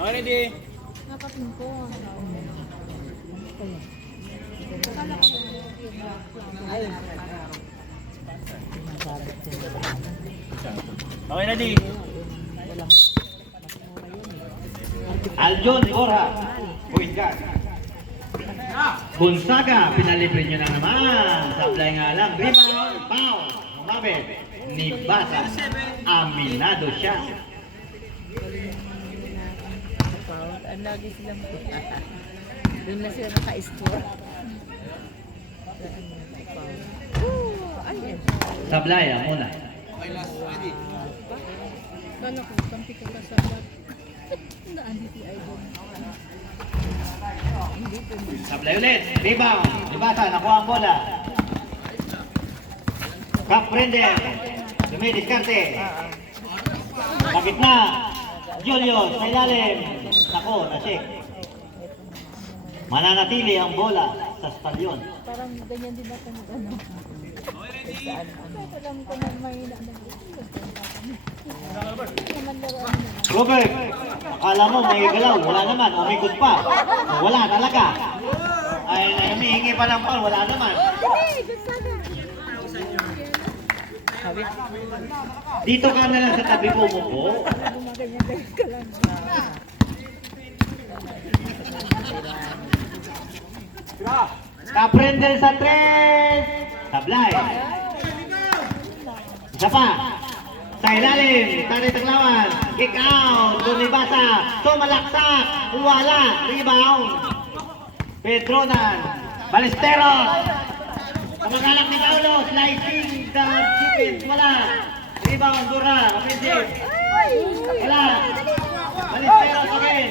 Okay, ready? Nakatingko. Okay, ready? Aljon Borja, point guard. Gonzaga, pinalibre nyo na naman. Sablay nga lang. Rebound, foul. Mabit. Nibasa. Aminado siya. Ang lagi silang doon na sila naka-score. Ayan. Sablay, muna. Kala ko, kampi ko ka sa alat. Naandi si Idol. Hindi po. Sablay ulit. Rebound. Nibasa, nakuha ang bola. Cup Prender. Dumidiskarte. Sa gitna. Julius, sa ilalim. Nako, nasik. Mananatili ang bola sa stalyon. Parang ganyan din ako mag-ano. Saan? Alam ko na may Robert, akala mo may galaw, wala naman, umikot pa. Wala talaga. Ay, humihingi pa ng pal, wala naman. Dito ka na lang sa tabi ko mo po. Gumaganyan-ganyan ka lang. Kaprendel sa tres. Sablay. Isa pa. Sa ilalim. Tanit ang lawan. Kick out. Dumibasa. Sumalaksak. Wala. Rebound. Pedronan. Balesteros. Kamag-alak ni Paulo. Slicing the chicken. Wala. Rebound. Dura. Offensive. Wala. Balesteros again.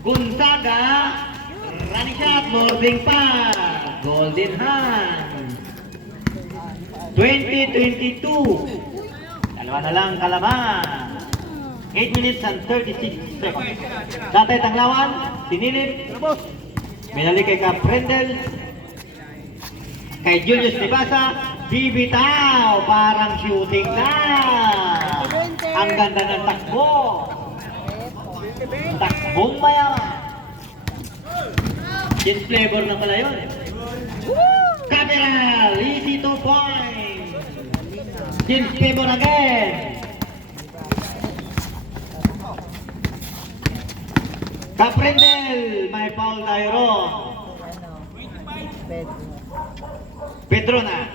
Gonzaga. Running shot. Morbing pa. Golden hand. 2022. Dalawa na lang kalaban. 8 minutes and 36 seconds. Datay tanglawan. Sinilip. Binalik kay Caprendel. Kay Julius Nibasa. Bibitaw. Parang shooting na. Ang ganda ng takbo. Takbong mayaman. Gin flavor na pala yun. Cameral. Easy 2 points. Gin flavor again. Caprendel. May foul tayo ron. Pedro na.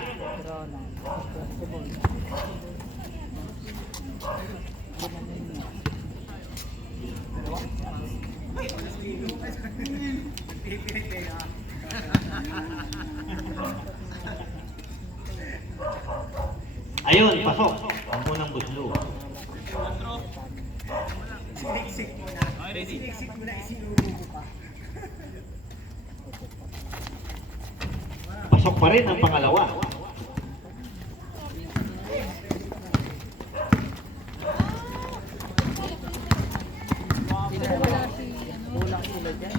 Ayun, pasok. Ang unang buslo. Pasok pa rin ang pangalawa. Kulang sila dyan.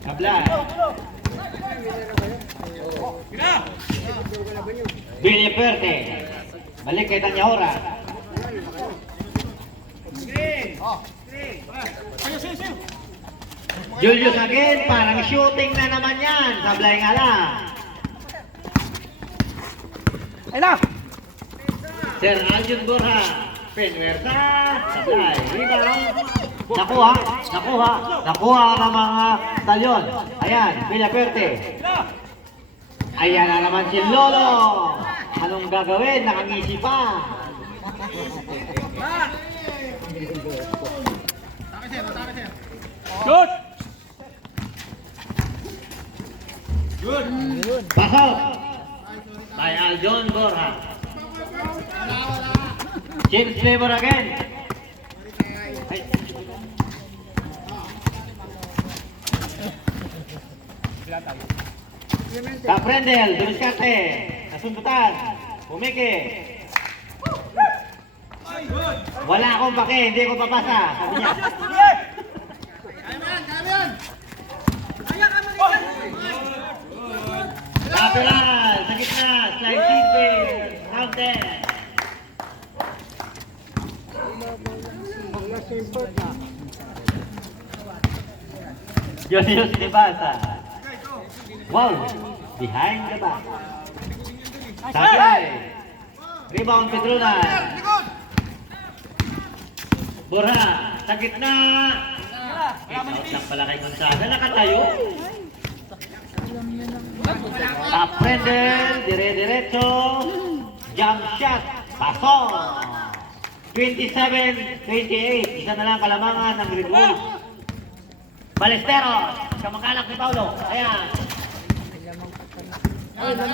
Kabla. Billy Perte. Balik kay Tanyahora. Julius again. Parang shooting na naman yan. Sablay nga lang. Ay na! Sir Aljon Borja. Penwersa. Sablay. Rebound. Nakuha. Nakuha ng mga talyon. Ayan. Billy Perte. Ayan na naman si Lolo. Anong gagawin? Nakangisi pa. Good! Pasok. By Aljon Borja. James Flavor again. Ay. Caprendel, dumiskarte. Nasundutan. Pumiki. Wala akong pake, hindi ko papasa. Sabi niya. Lateral, sa gitna, slide feed, counter. Julius Libasa. Wow! Behind the back. Sablay. Rebound Pedrona. Borja, sa gitna. Out lang pala kay Gonzaga. Nakatayo. Top Rendel, dire-diretso. Jump shot. Pasok. 27-28. Isa na lang kalamangan ng Red Wolves. Balesteros. Kamag-anak ni Paulo. Ayan.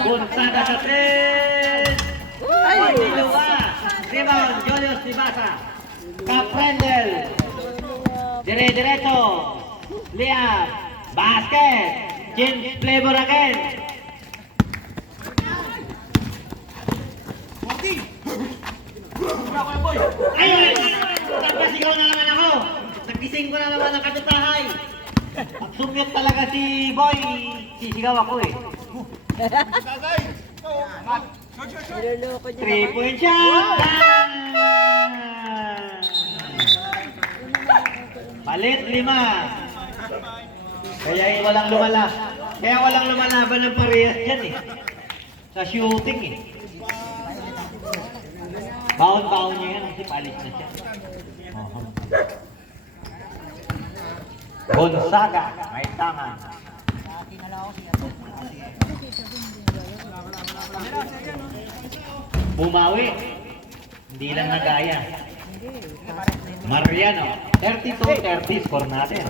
Gonzaga sa 3. Ay, diluwa. Rebound, Julius Libasa. Top Rendel. Dire-diretso. Liam. Basket. James Flavor again. Ayun! Napasigaw na naman ako. Nagising ko na naman ang katutahay. Pag sumyot talaga si Boy, sisigaw ako eh. Niloloko niya 3-point shot! Palit 5. Kaya walang lumalaban ng parehas dyan eh. Sa shooting eh. Baon-baon niya yan kasi palit na siya. Gonzaga, may tangan. Bumawi. Hindi lang nagaya. Mariano, 32-30 score natin.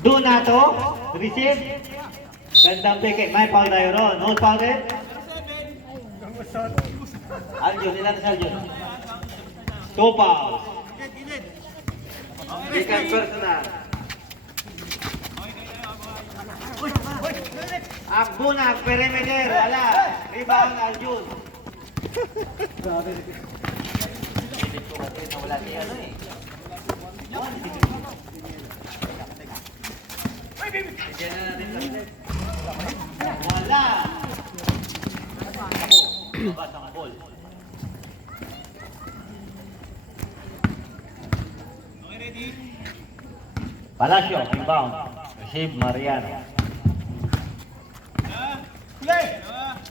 Donato, receive. Gandang peke. May foul tayo ron. No foul din. Aljon, ilan sa Aljon? 2 fouls. Second personal. Akbunag, perimeter, ala. Rebound, Aljon. Wala siya ano eh. Wala. Labas ang ball. Palacio, rebound. Receive Mariano.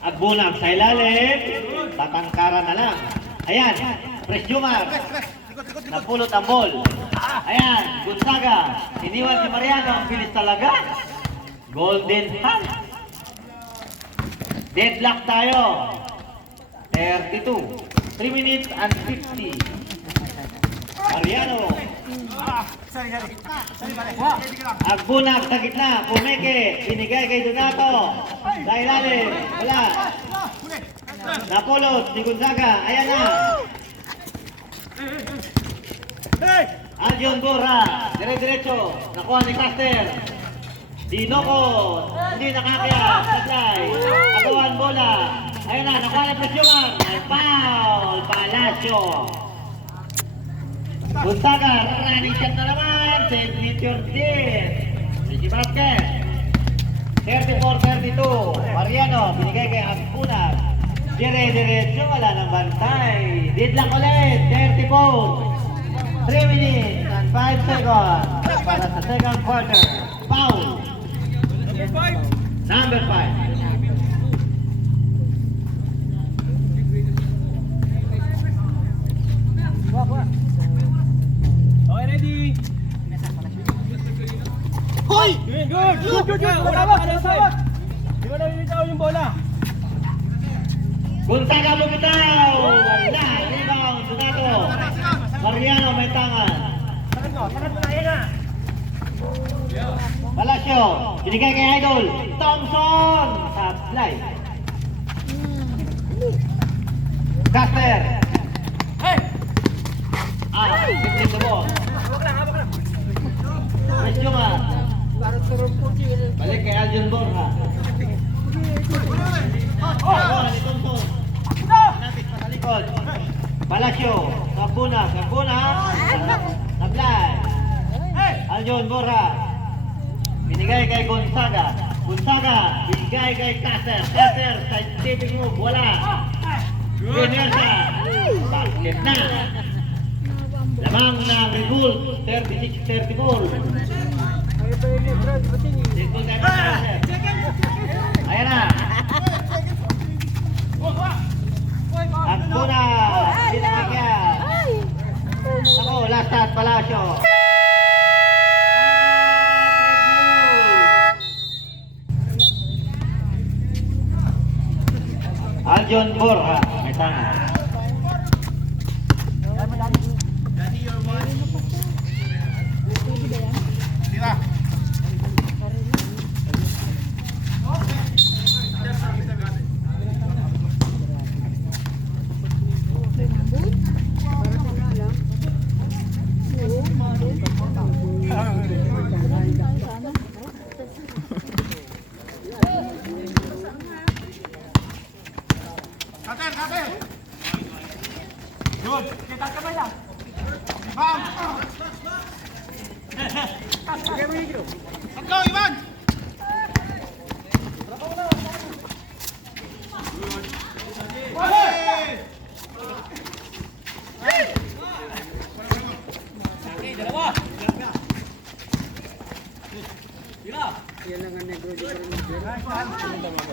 Agbunag sa ilalim. Tatangkaran na lang. Ayan, Pres Jumar. Napulot ang ball. Ayan, Gonzaga. Iniwan si Mariano. Ang bilis talaga. Golden hand. Deadlock tayo. 32. 3 minutes and 50. Mariano. Agbunag sa gitna. Pumeke. Binigay kay Donato. Sa ilalim. Wala. Napulot si Gonzaga. Ayan na. Aljon Borja. Dire-diretso. Nakuha ni Caster. Dinoko. Hindi nakakaya. Sablay. Agawan bola. Ayan na. Nakuha ni Presyuman. Foul. Palacio. Gonzaga. Running shot na naman. St. Peter din. Ricky Basket. 34-32. Mariano. Binigay kay Aspunag. Dire-diretso. Wala nang bantay. Deadlock ulit. 34. 3 minutes and 5 seconds para sa second quarter. Foul. Number 5. Okay, ready? Hoy! Good! Wala ba? Di ba nalilitaw yung bola? Gonzaga bumitaw! Wala! Rebound! Donato! Mariano may tangan. Sakit mo na yan ah! Palacio! Binigay kay Idol! Thompson! Sablay! Caster! Hey! Fifteen the ball. Hawak lang! Presyuma! Parang turun po siya. Balik kay Aljon Borja. Bola ni Thompson. Napit pa sa likod. Palacio! Sabuna! Sablay! Aljon Borja. Binigay kay Gonzaga. Binigay kay Caster. Caster, scientific move. Wala. Inersa. Basket na. Lamang na Red Bull. 36-34. Full time na, sir. Ayan na. Akuna. Pinakakyan. Ay! Ako, last at Palacio. Aljon Borja. May tanga. Good. Kita ka ba yan? Bam! Let's go, Ivan!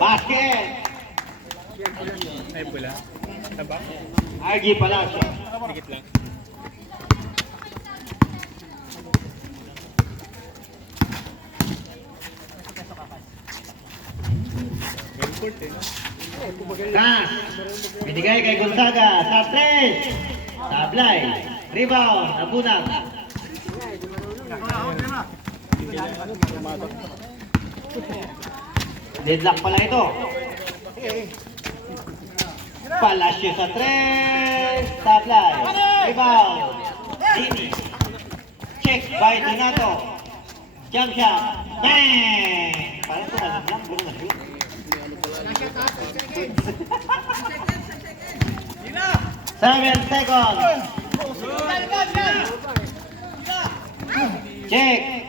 Basket. Ay, pula. Taba? RG Palacio. Dikit lang. Kas. Binigay kay Gonzaga. Sa 3. Sablay. Rebound. Nabunag. Deadlock pala ito. Palacio sa 3. Sablay. Rebound. Dini. Check by Donato. Jump shot. Bang! Parang tumalag lang. Gano'n na shoot. 7 seconds. Check.